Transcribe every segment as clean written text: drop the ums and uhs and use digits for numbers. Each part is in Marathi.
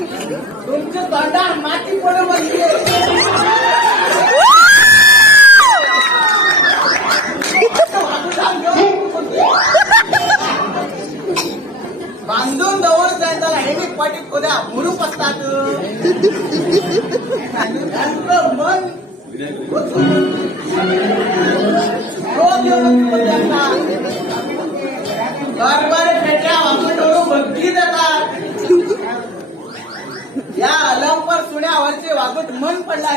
तुमच्या तोंडात माती पडून बसली. बांधून जवळ जायचा हे मी पाठीत खोद्या मुरूप असतात. मन बरोबर फेट्या वापरून भक्ती देतात. या अलंपर सुण्यावरचे वागत मन पडला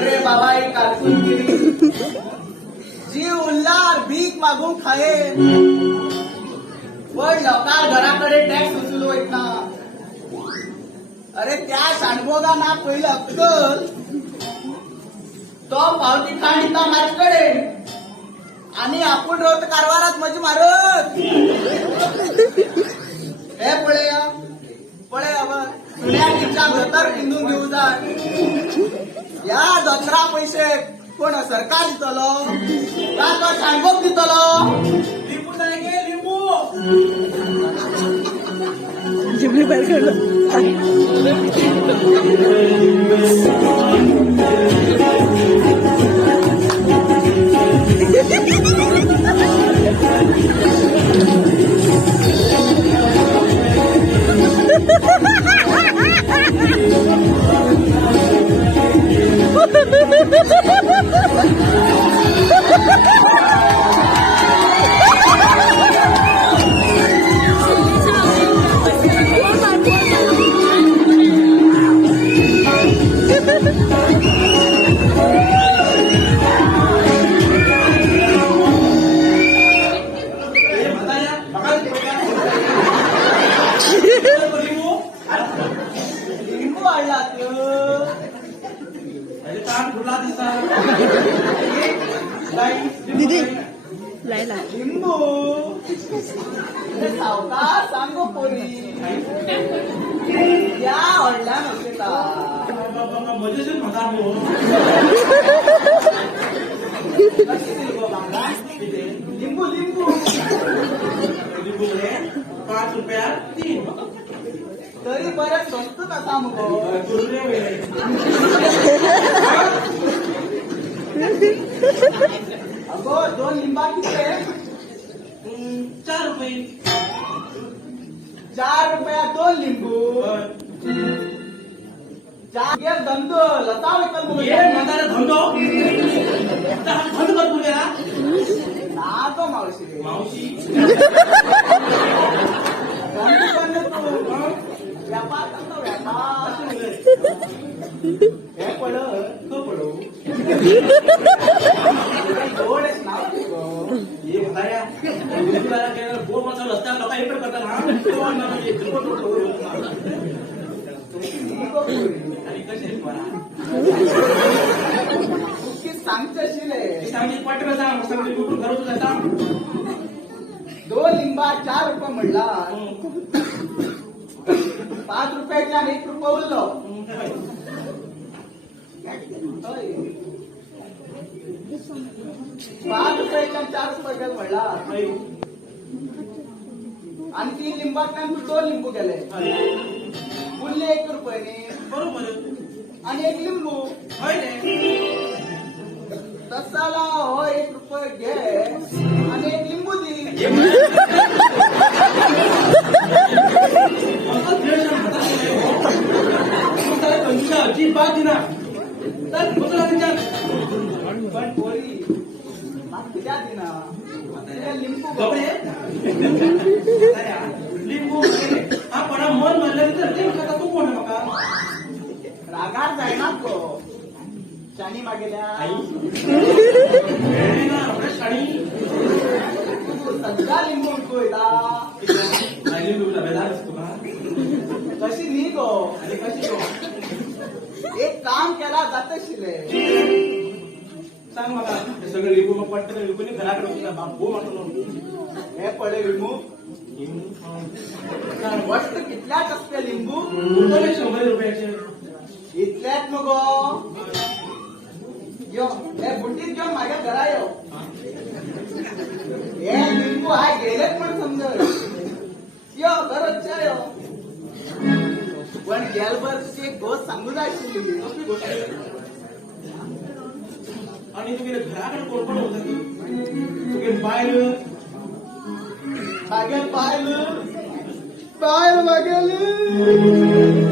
रे बाबा. एक कारकून केली जी उल्हार भीक मागून खाये पण लोकांना घराकडे टॅक्स वसूल होत ना. अरे त्या सांडभोगांना पहिलं अक्कल तो पावती खांडिता माझ्याकडे आणि आपण रोज कारभारात मजी मारत हे पळे पळे सुन्या घतर पिंदून घेऊ जा. या 17 पैसे कोण सरकार दितलो का तो सांडभोग दितलो. लिंबू जाय गे लिंबू जिबली बाहेर काढलं. दीदी लायला लिंबू सावकार सांगो पोरी या ऑनला नसता लिंबू लिंबू 5 रुपया 3 तरी बरं स्वस्त कसा मग. अगो 2 लिंबा किती 4 रुपये. 4 रुपया 2 लिंबू. 4 गेल धंदो लता विकल ये म्हातारा धंदो धंदो कर बोलया ना तो मावशी मावशी धंदो करणे तू व्यापार करतो व्यापार हे पड तो पडो गोडेच नाव ये म्हातारा तुला केलं बोर मसाला असता लोक हे पण करतात हा आणि कसे सांगते सांगली पटकन सांग सगळी कुठून करत होता. 2 लिंबा 4 रुपये म्हणला 5 रुपयाच्या 1 रुपये उरलो. 5 रुपयाच्या 4 रुपये गेल म्हणला आणि 3 लिंबातल्या 2 लिंबू गेले पुढले 1 रुपयाने बरोबर आणि 1 लिंबू तसाला हो 1 रुपये घे आणि 1 लिंबू दे. जी बात दिना पण पोरी तुझ्या दिना लिंबू लिंबू हा पण मन म्हणलं तर ते म्हणता तू कोण नका रागात जायना तो शाणी मागेल्या सध्या लिंबू उठतो कशी नी गो आणि कशी गो एक काम केला जात शिले सांग मला सगळं लिंबू मग पटकन लिंबू घराकडे बाबू म्हणतो हे पडे लिंबू वस्त कितल्याच असते लिंबू 100 रुपयाचे इतल्यात मग यो हे बुट्टीत घेऊन माझ्या घरा यो हे लिंबू हाय गेलेत पण समज पण गेलभर तुझी एक गोष्ट सांगू जाय आशिल्ली. कसली गोष्ट आहे? आणि तुगे घराकडे कोण कोण होता तुगे बायल मागेल पाहिलं मागेल